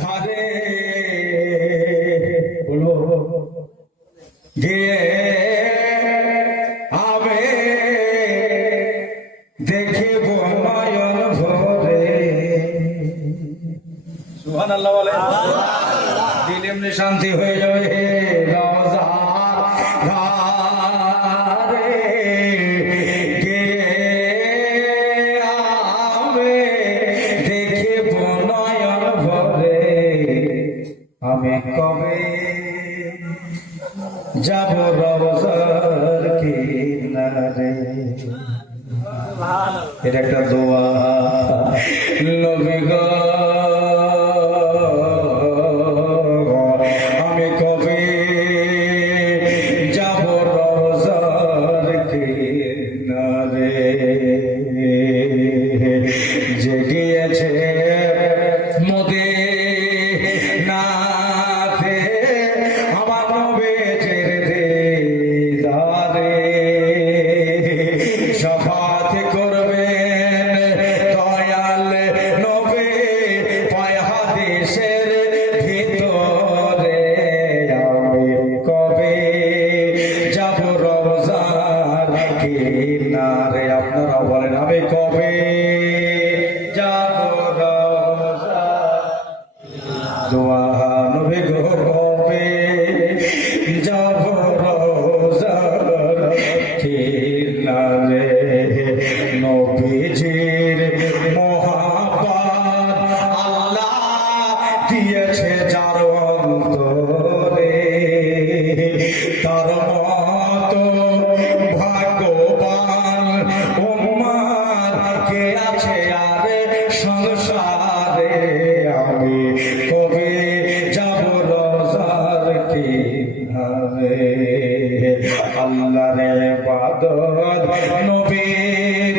ধারে বলো গিয়ে আবে দেখিব নয়ন ভরে। সুবহানাল্লাহ বলে দিল এমনি শান্তি হয়ে যাবে। রওজা ধারে গিয়ে আবে দেখিব নয়ন ভরে। আমি কবে যাব রওজার কিনারে। এটা একটা দোয়া। নবী গো আমি কবে যাব রওজার কিনারে। যে গিয়েছে মদিনাতে আমার নবীর দিদারে। শাফাত করবেন দয়াল নবী পায় হাদিসের ভিতরে। আমি কবে যাব রওজার কিনারে। আপনারা বলেন আমি কবে যাব রওজার। দোয়া নবী গো কবে যাব রওজার কিনারে। নবীজির মহাব্বত আল্লাহ দিয়েছে যার অন্তরে। তার মতো ভাগ্যবান উম্মত কে আছে আর সংসারে। আমি কবে যাব রওজার কিনারে। আল্লাহর ইবাদত নবীর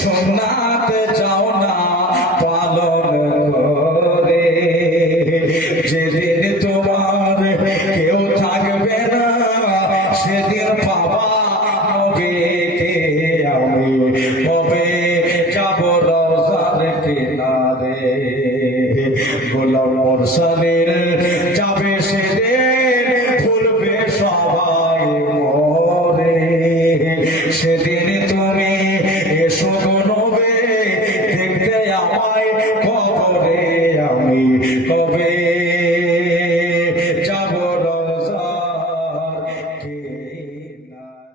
সুন্নাত যাও না পালন করে। যেদিন তোমার কেউ থাকবে না সেদিন পাবা নবীকে। আমি কবে যাব রওজার কিনারে। গোলাম মুরসালিন যাবে সেদিন ভুলবে সবাই মরে। সেদিন